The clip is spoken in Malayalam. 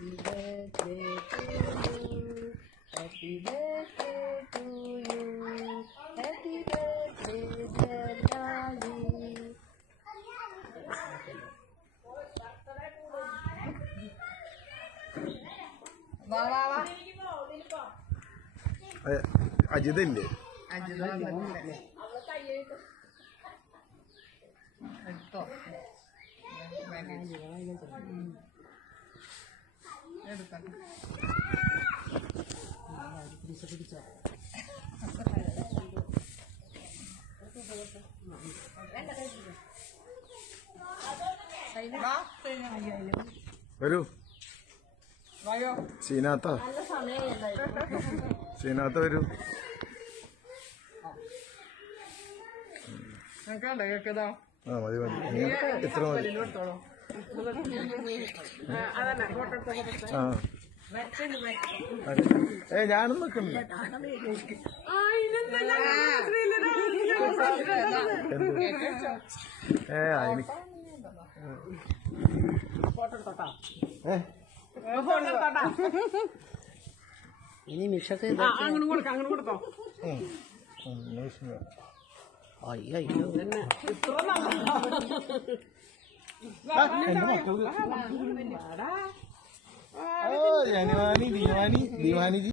Happy birthday to you. Happy birthday to you. Happy birthday, dear darling. വാ വാ വാ അജിതല്ലേ എടുത്തോ എടുക്കാം വരൂ വായോ സീനാത്ത സീനാത്ത വരൂ കേൾക്കണ്ടോ കേൾക്കതോ ആ മതി മതി ഇത്ര മതി ആ ഞാനും നിൽക്കുന്നില്ല ഇനി മിഷക്ക് അങ്ങനെ കൊടുത്തോ അയ്യോ ദിവാനി ദിവാനി ദിവാനി